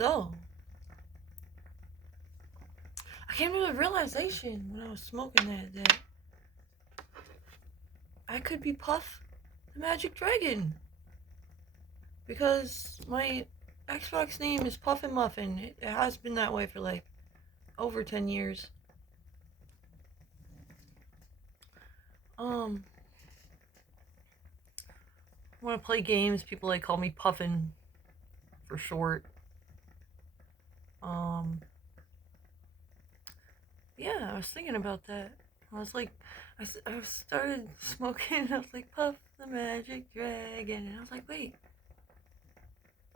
So, I came to the realization when I was smoking that I could be Puff the Magic Dragon. Because my Xbox name is Puffin Muffin. It has been that way for like over 10 years. Um, when I play games, people like call me Puffin for short. Um, yeah, I was thinking about that. I was like, I started smoking and I was like, Puff the Magic Dragon. And I was like, wait,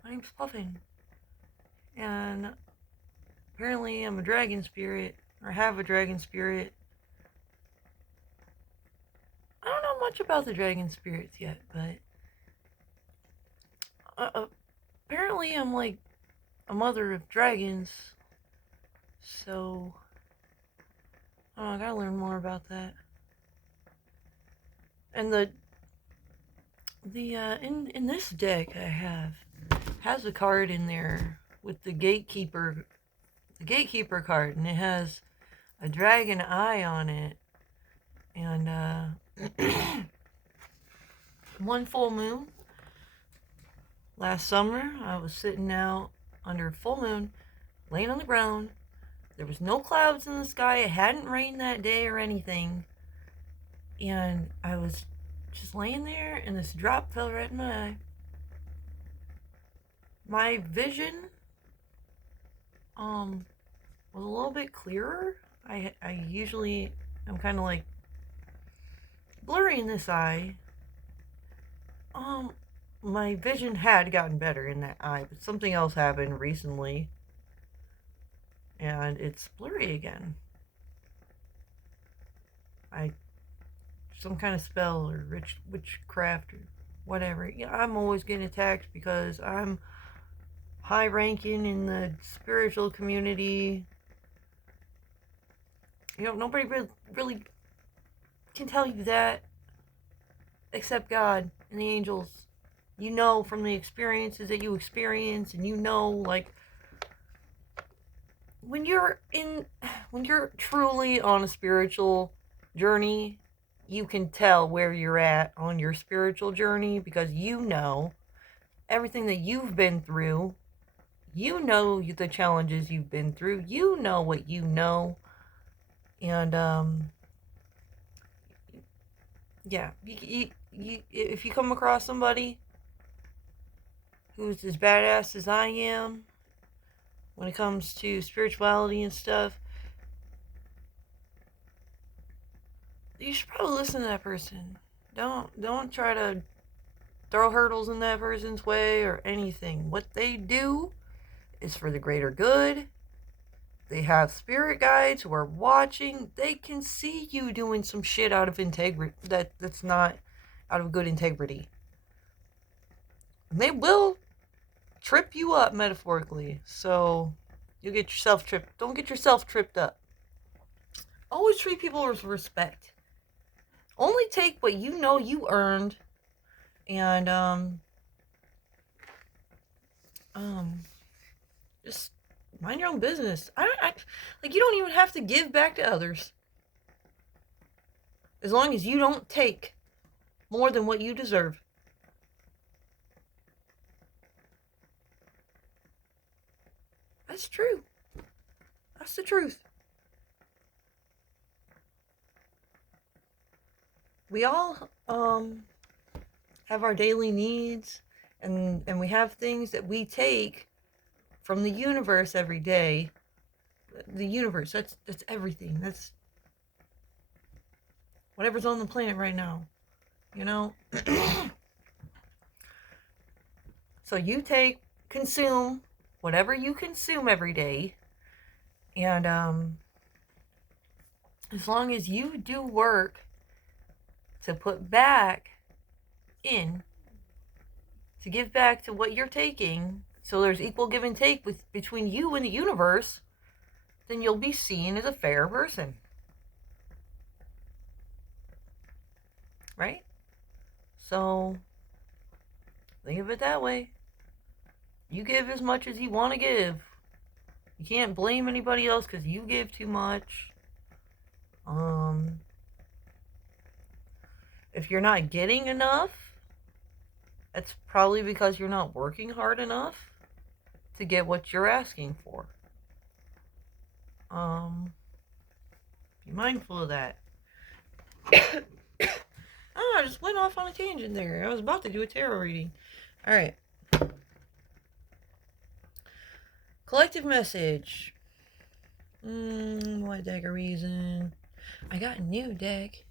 my name's Puffin. And apparently I'm a dragon spirit, or have a dragon spirit. I don't know much about the dragon spirits yet, but apparently I'm like a mother of dragons. So, I gotta learn more about that. And in this deck I have has a card in there with the gatekeeper card, and it has a dragon eye on it. And one full moon last summer, I was sitting out under a full moon, laying on the ground. There was no clouds in the sky. It hadn't rained that day or anything. And I was just laying there, and this drop fell right in my eye. My vision was a little bit clearer. I usually I'm kind of like blurry in this eye. My vision had gotten better in that eye, but something else happened recently, and it's blurry again. I some kind of spell or witchcraft or whatever. Yeah, I'm always getting attacked because I'm high ranking in the spiritual community. Nobody really can tell you that except God and the angels. You know from the experiences that you experience, and like when you're truly on a spiritual journey, you can tell where you're at on your spiritual journey because you know everything that you've been through. You know the challenges you've been through. You know what you know. And yeah, if you come across somebody who's as badass as I am when it comes to spirituality and stuff, you should probably listen to that person. Don't try to throw hurdles in that person's way or anything. What they do is for the greater good. They have spirit guides who are watching. They can see you doing some shit out of integrity that's not out of good integrity. And they will trip you up metaphorically. So you get yourself tripped. Don't get yourself tripped up. Always treat people with respect. Only take what you know you earned, and just mind your own business. Like, you don't even have to give back to others as long as you don't take more than what you deserve. That's true. That's the truth. We all have our daily needs, and we have things that we take from the universe every day. The universe, that's everything. That's whatever's on the planet right now. You know? So you consume whatever you consume every day, and as long as you do work to put back in, to give back to what you're taking, so there's equal give and take between you and the universe, then you'll be seen as a fair person. Right? So, think of it that way. You give as much as you want to give. You can't blame anybody else because you give too much. If you're not getting enough, that's probably because you're not working hard enough to get what you're asking for. Be mindful of that. I just went off on a tangent there. I was about to do a tarot reading. All right. Collective message. What deck are we using? I got a new deck.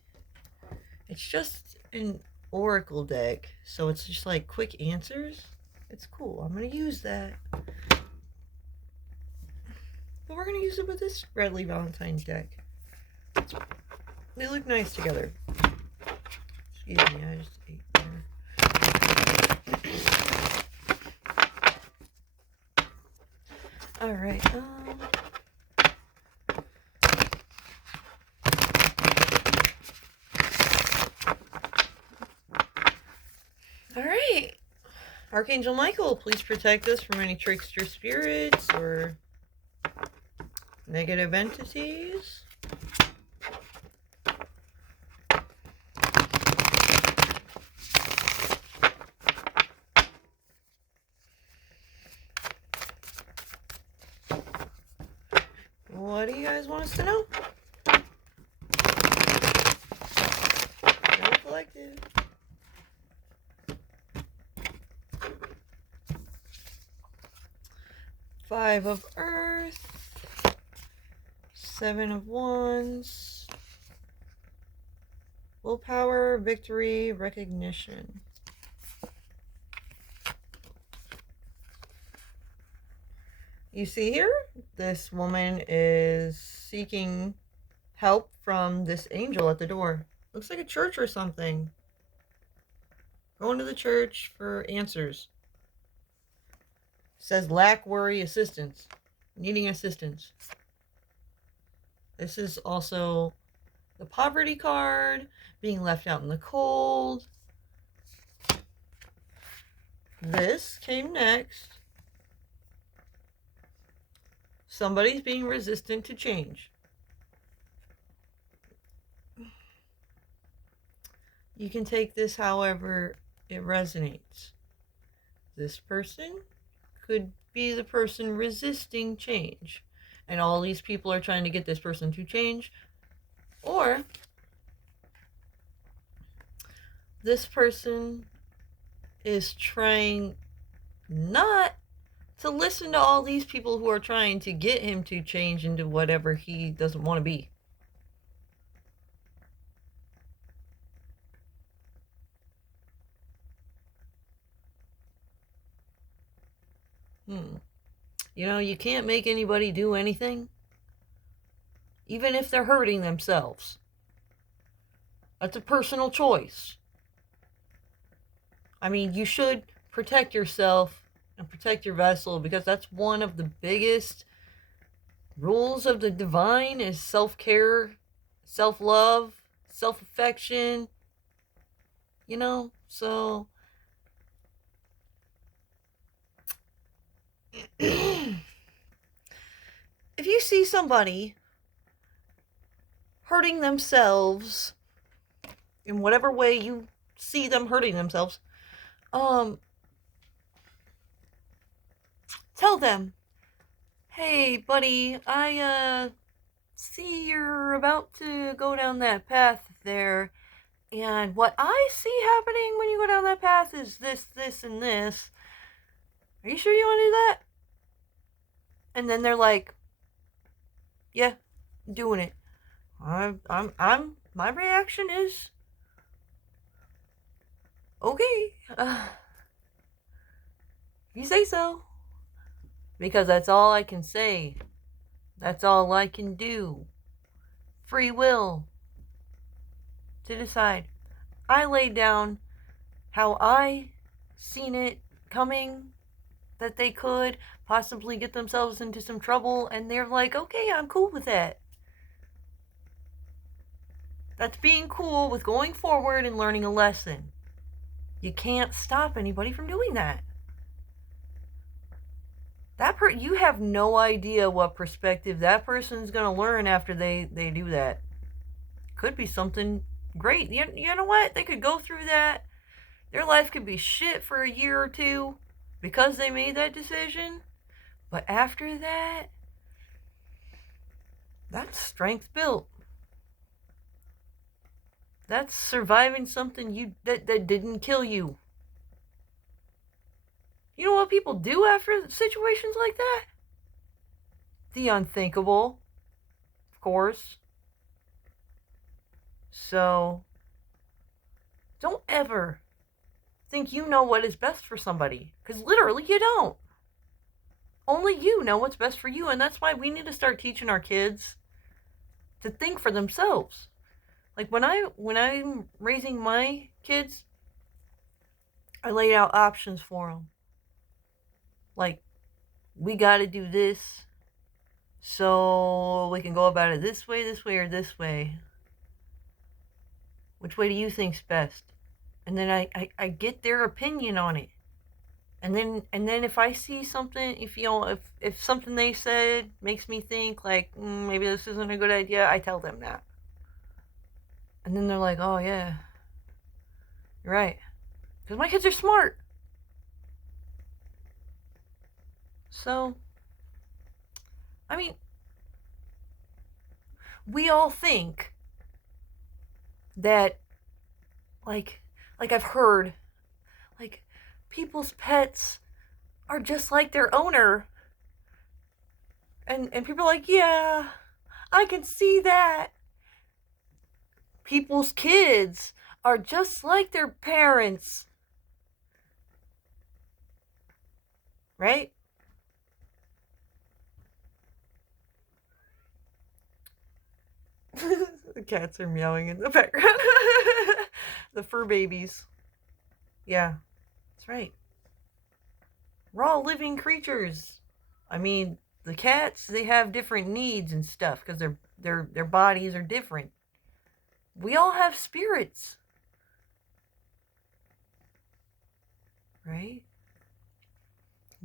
It's just an oracle deck, so it's just like quick answers. It's cool. I'm gonna use that. But we're gonna use it with this Redley Valentine's deck. They look nice together. Excuse me, I just ate dinner. Alright, Alright. Archangel Michael, please protect us from any trickster spirits or negative entities. What do you guys want us to know? Very collective. Five of Earth. Seven of Wands. Willpower, victory, recognition. You see here, this woman is seeking help from this angel at the door. Looks like a church or something. Going to the church for answers. Says lack, worry, assistance. Needing assistance. This is also the poverty card. Being left out in the cold. This came next. Somebody's being resistant to change. You can take this however it resonates. This person could be the person resisting change. And all these people are trying to get this person to change. Or this person is trying not to listen to all these people who are trying to get him to change into whatever he doesn't want to be. You know, you can't make anybody do anything, even if they're hurting themselves. That's a personal choice. I mean, you should protect yourself and protect your vessel, because that's one of the biggest rules of the divine is self-care, self-love, self-affection. You know, so if you see somebody hurting themselves in whatever way you see them hurting themselves, tell them, hey buddy, I see you're about to go down that path there, and what I see happening when you go down that path is this, this, and this. Are you sure you want to do that? And then they're like, yeah, I'm doing it. My reaction is, okay, you say so. Because that's all I can say. That's all I can do. Free will to decide. I laid down how I seen it coming, that they could possibly get themselves into some trouble, and they're like, okay, I'm cool with that. That's being cool with going forward and learning a lesson. You can't stop anybody from doing that. You have no idea what perspective that person's going to learn after they do that. Could be something great. You know what? They could go through that. Their life could be shit for a year or two because they made that decision. But after that, that's strength built. That's surviving something that didn't kill you. You know what people do after situations like that? The unthinkable, of course. So, don't ever think you know what is best for somebody, because literally you don't. Only you know what's best for you, and that's why we need to start teaching our kids to think for themselves. Like when I'm raising my kids, I laid out options for them. Like, we got to do this, so we can go about it this way, or this way. Which way do you think's best? And then I get their opinion on it. And then if I see something, if something they said makes me think like maybe this isn't a good idea, I tell them that. And then they're like, oh yeah, you're right. Because my kids are smart. So, I mean, we all think that, like I've heard, like, people's pets are just like their owner. And people are like, yeah, I can see that. People's kids are just like their parents. Right? The cats are meowing in the background. The fur babies. Yeah, that's right. We're all living creatures. I mean, the cats, they have different needs and stuff because their bodies are different. We all have spirits. Right?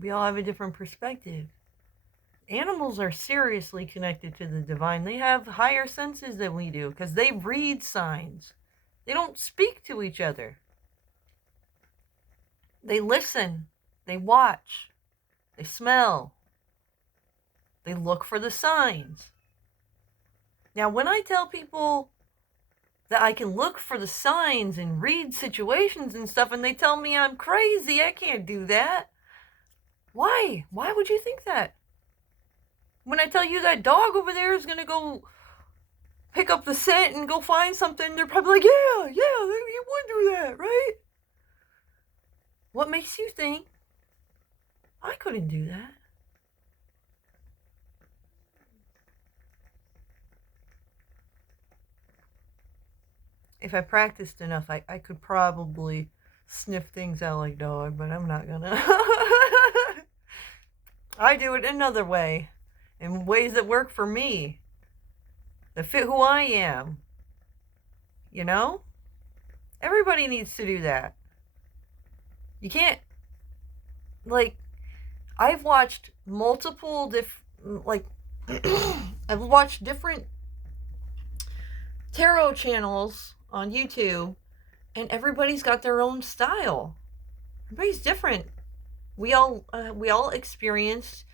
We all have a different perspective. Animals are seriously connected to the divine. They have higher senses than we do because they read signs. They don't speak to each other. They listen. They watch. They smell. They look for the signs. Now, when I tell people that I can look for the signs and read situations and stuff, and they tell me I'm crazy, I can't do that. Why? Why would you think that? When I tell you that dog over there is going to go pick up the scent and go find something, they're probably like, yeah, you would do that, right? What makes you think I couldn't do that? If I practiced enough, I could probably sniff things out like dog, but I'm not gonna. I do it another way, in ways that work for me, that fit who I am. You know? Everybody needs to do that. You can't, like, I've watched multiple I've watched different tarot channels on YouTube, and everybody's got their own style. Everybody's different. We all experience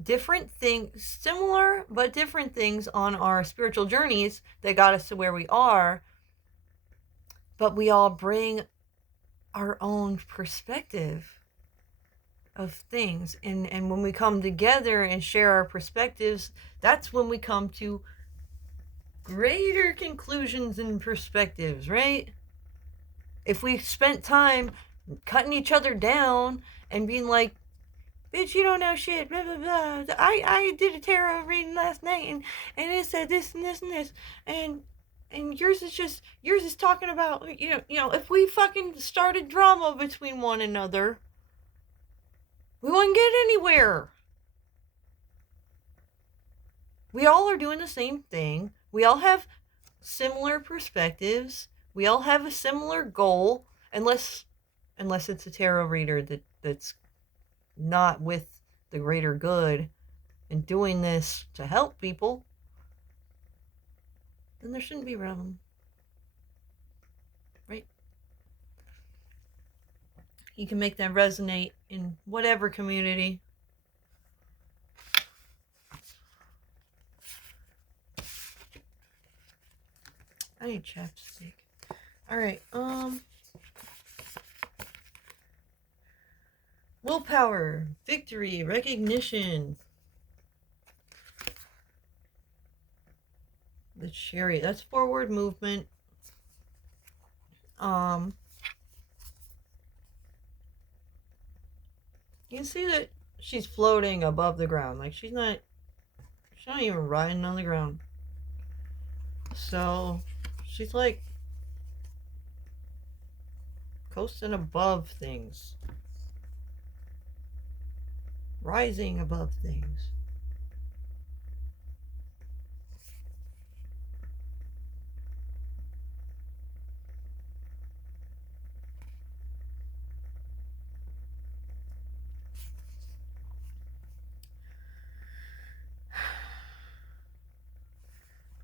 different things, similar but different things on our spiritual journeys that got us to where we are. But we all bring our own perspective of things, and when we come together and share our perspectives, that's when we come to greater conclusions and perspectives, right? If we spent time cutting each other down and being like, bitch, you don't know shit, blah, blah, blah. I did a tarot reading last night, and it said this and this and this, and yours is talking about, you know, if we fucking started drama between one another, we wouldn't get anywhere. We all are doing the same thing. We all have similar perspectives. We all have a similar goal, unless it's a tarot reader that's not with the greater good and doing this to help people, then there shouldn't be a problem. Right? You can make that resonate in whatever community. I need chapstick. Alright, willpower, victory, recognition. The chariot, that's forward movement. You can see that she's floating above the ground. Like she's not even riding on the ground. So she's like coasting above things. Rising above things.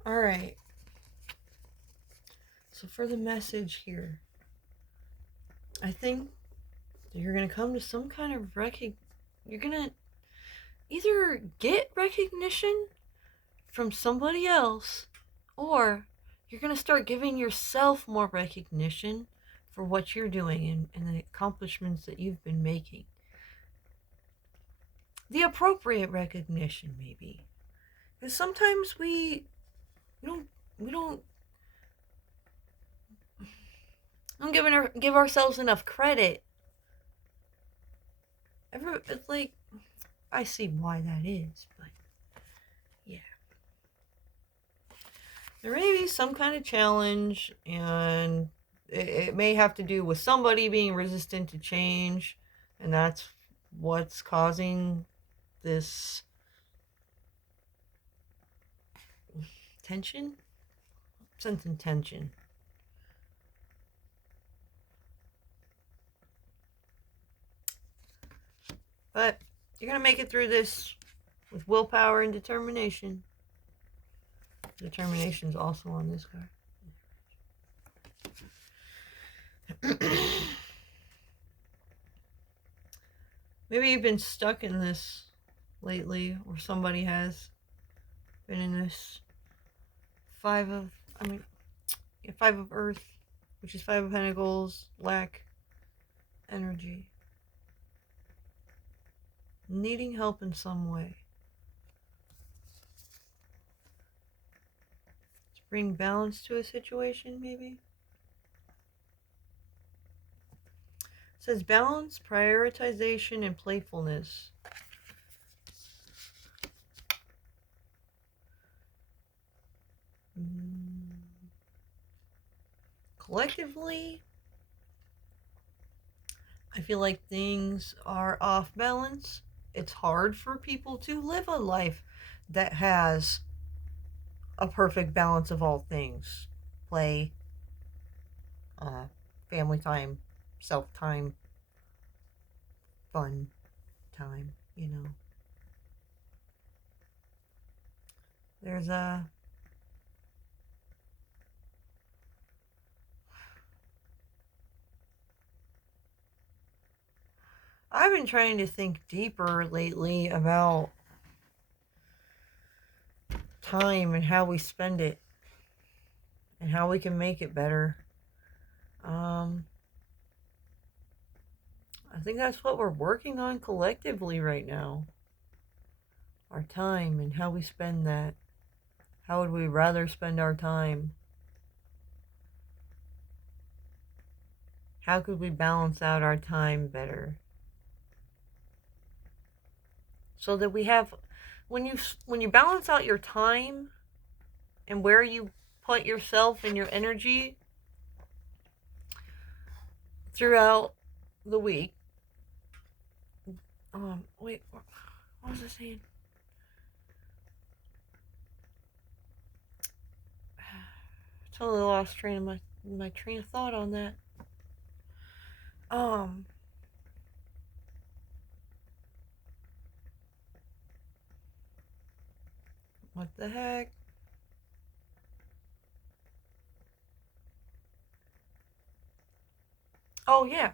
Alright. So for the message here, I think that you're going to come to some kind of you're going to either get recognition from somebody else, or you're going to start giving yourself more recognition for what you're doing and the accomplishments that you've been making. The appropriate recognition, maybe. Because sometimes we don't give ourselves enough credit. It's like, I see why that is, but yeah. There may be some kind of challenge, and it may have to do with somebody being resistant to change, and that's what's causing this tension? Sensing tension. But you're going to make it through this with willpower and determination. Determination's also on this card. Maybe you've been stuck in this lately, or somebody has been in this Five of Earth, which is Five of Pentacles, lack energy. Needing help in some way. To bring balance to a situation, maybe? It says balance, prioritization, and playfulness. Collectively, I feel like things are off balance. It's hard for people to live a life that has a perfect balance of all things. Play, family time, self-time, fun time, you know. There's I've been trying to think deeper lately about time and how we spend it and how we can make it better. I think that's what we're working on collectively right now. Our time and how we spend that. How would we rather spend our time? How could we balance out our time better? So that we have, when you balance out your time and where you put yourself and your energy throughout the week. Wait, what was I saying? Totally lost my train of thought on that. What the heck? Oh, yeah.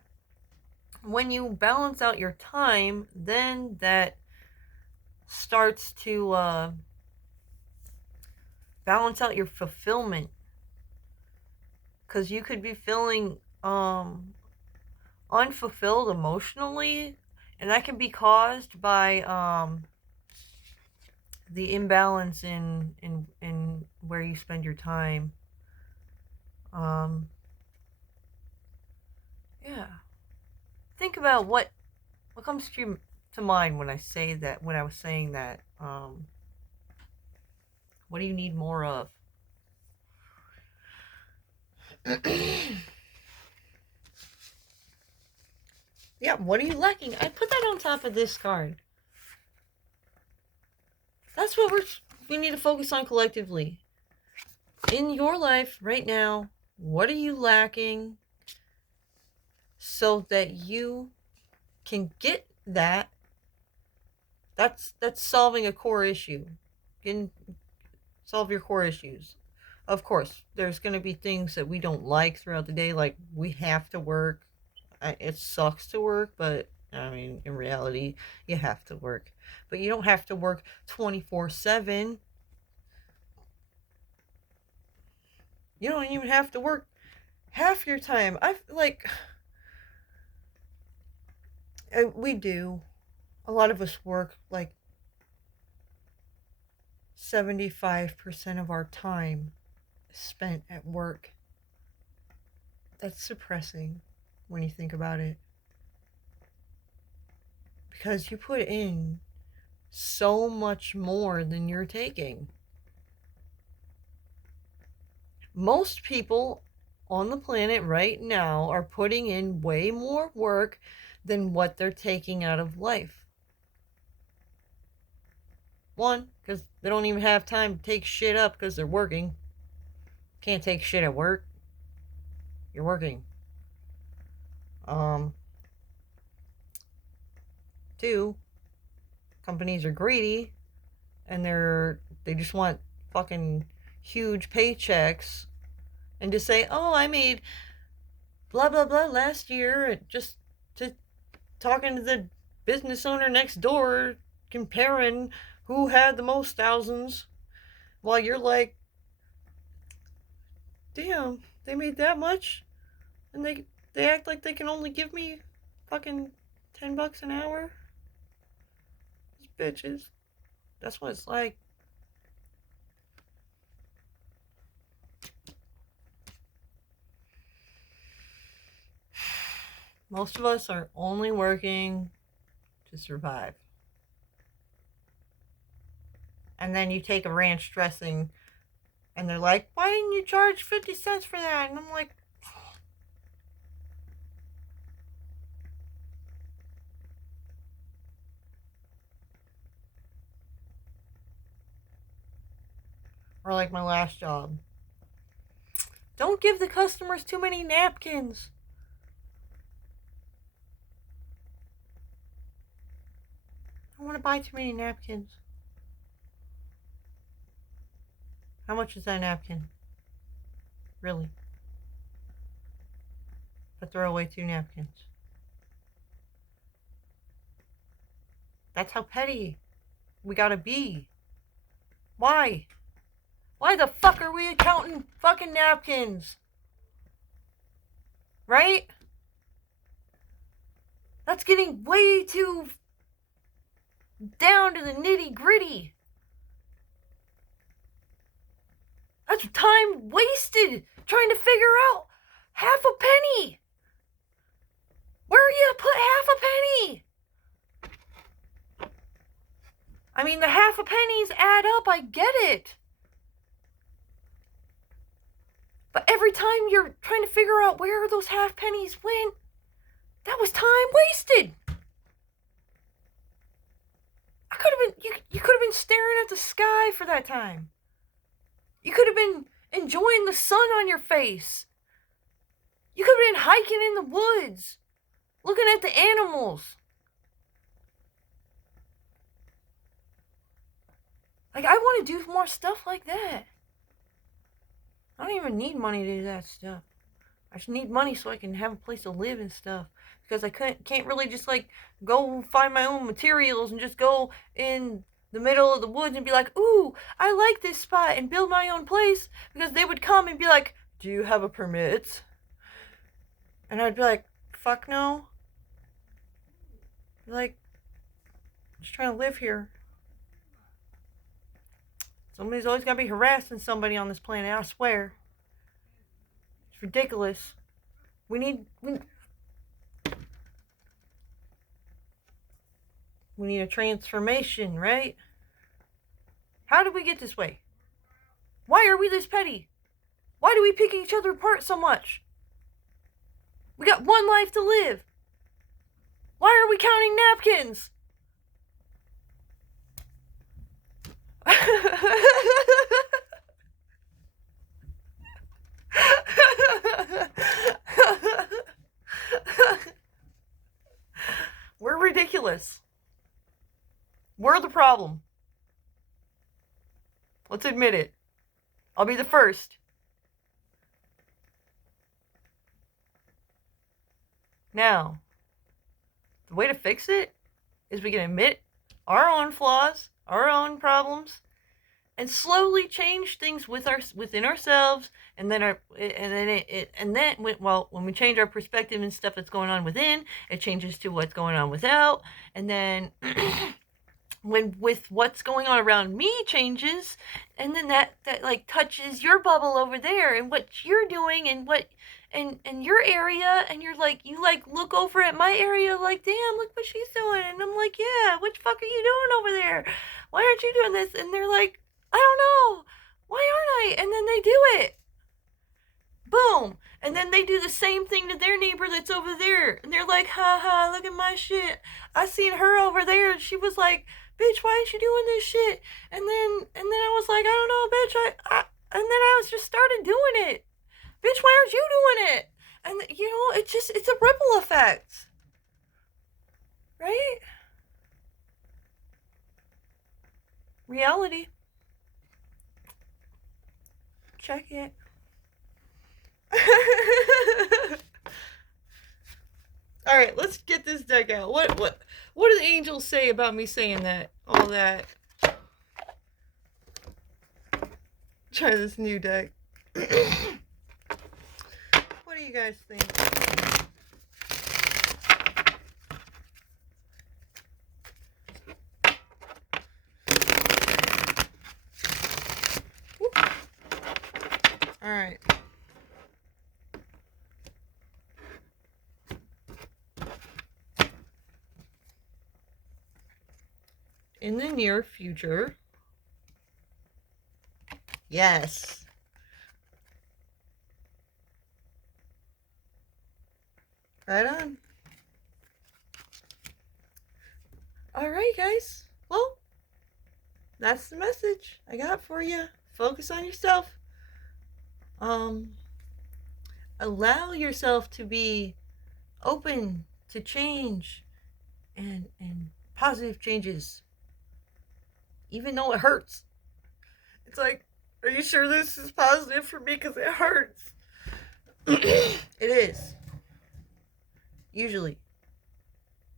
When you balance out your time, then that starts to balance out your fulfillment. Because you could be feeling unfulfilled emotionally, and that can be caused by the imbalance in where you spend your time. Yeah. Think about what comes to mind when I say that. When I was saying that, what do you need more of? Yeah, what are you lacking? I put that on top of this card. That's what we need to focus on collectively. In your life right now, what are you lacking so that you can get that? That's solving a core issue. You can solve your core issues. Of course, there's going to be things that we don't like throughout the day, like we have to work. It sucks to work, but I mean, in reality, you have to work. But you don't have to work 24/7. You don't even have to work half your time. We do. A lot of us work like 75% of our time spent at work. That's suppressing when you think about it. Because you put in so much more than you're taking. Most people on the planet right now are putting in way more work than what they're taking out of life. One, because they don't even have time to take shit up because they're working. Can't take shit at work. You're working. Two, companies are greedy and they just want fucking huge paychecks, and to say, oh, I made blah blah blah last year, just to talking to the business owner next door, comparing who had the most thousands, while you're like, damn, they made that much, and they act like they can only give me fucking $10 an hour. These bitches. That's what it's like. Most of us are only working to survive. And then you take a ranch dressing and they're like, why didn't you charge 50 cents for that? And I'm like, or like my last job. Don't give the customers too many napkins. I don't want to buy too many napkins. How much is that napkin? Really? But throw away 2 napkins. That's how petty we gotta be. Why? Why the fuck are we counting fucking napkins? Right? That's getting way too down to the nitty gritty. That's time wasted trying to figure out half a penny. Where are you gonna put half a penny? I mean, the half a pennies add up, I get it. But every time you're trying to figure out where those half pennies went, that was time wasted. You could have been staring at the sky for that time. You could have been enjoying the sun on your face. You could have been hiking in the woods, looking at the animals. Like, I want to do more stuff like that. I don't even need money to do that stuff. I just need money so I can have a place to live and stuff. Because I can't really just like go find my own materials and just go in the middle of the woods and be like, ooh, I like this spot and build my own place. Because they would come and be like, do you have a permit? And I'd be like, fuck no. Like, just trying to live here. Somebody's always got to be harassing somebody on this planet, I swear. It's ridiculous. We need a transformation, right? How did we get this way? Why are we this petty? Why do we pick each other apart so much? We got one life to live. Why are we counting napkins? We're ridiculous. We're the problem. Let's admit it. I'll be the first. Now, the way to fix it is we can admit our own flaws, our own problems, and slowly change things within ourselves, and then when we change our perspective and stuff that's going on within, it changes to what's going on without, and then with what's going on around me changes, and then that like touches your bubble over there and what you're doing and what and your area, and you look over at my area like, damn, look what she's doing, and I'm like, yeah, what the fuck are you doing over there? Why aren't you doing this? And they're like, I don't know. Why aren't I? And then they do it. Boom. And then they do the same thing to their neighbor that's over there. And they're like, ha ha, look at my shit. I seen her over there and she was like, bitch, why ain't you doing this shit? And then I was like, I don't know, bitch. And then I was just started doing it. Bitch, why aren't you doing it? And it's a ripple effect. Right? Reality. Check it. All right, let's get this deck out. What do the angels say about me saying that? All that. Try this new deck. What do you guys think? All right. In the near future. Yes. Right on. All right, guys. Well, that's the message I got for you. Focus on yourself. Allow yourself to be open to change and positive changes, even though it hurts. It's like, are you sure this is positive for me? Because it hurts. It is. Usually.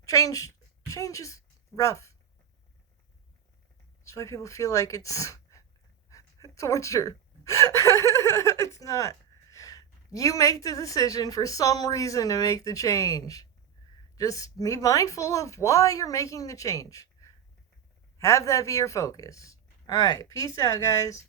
Change is rough. That's why people feel like it's torture. It's not. You make the decision for some reason to make the change. Just be mindful of why you're making the change. Have that be your focus. All right. Peace out, guys.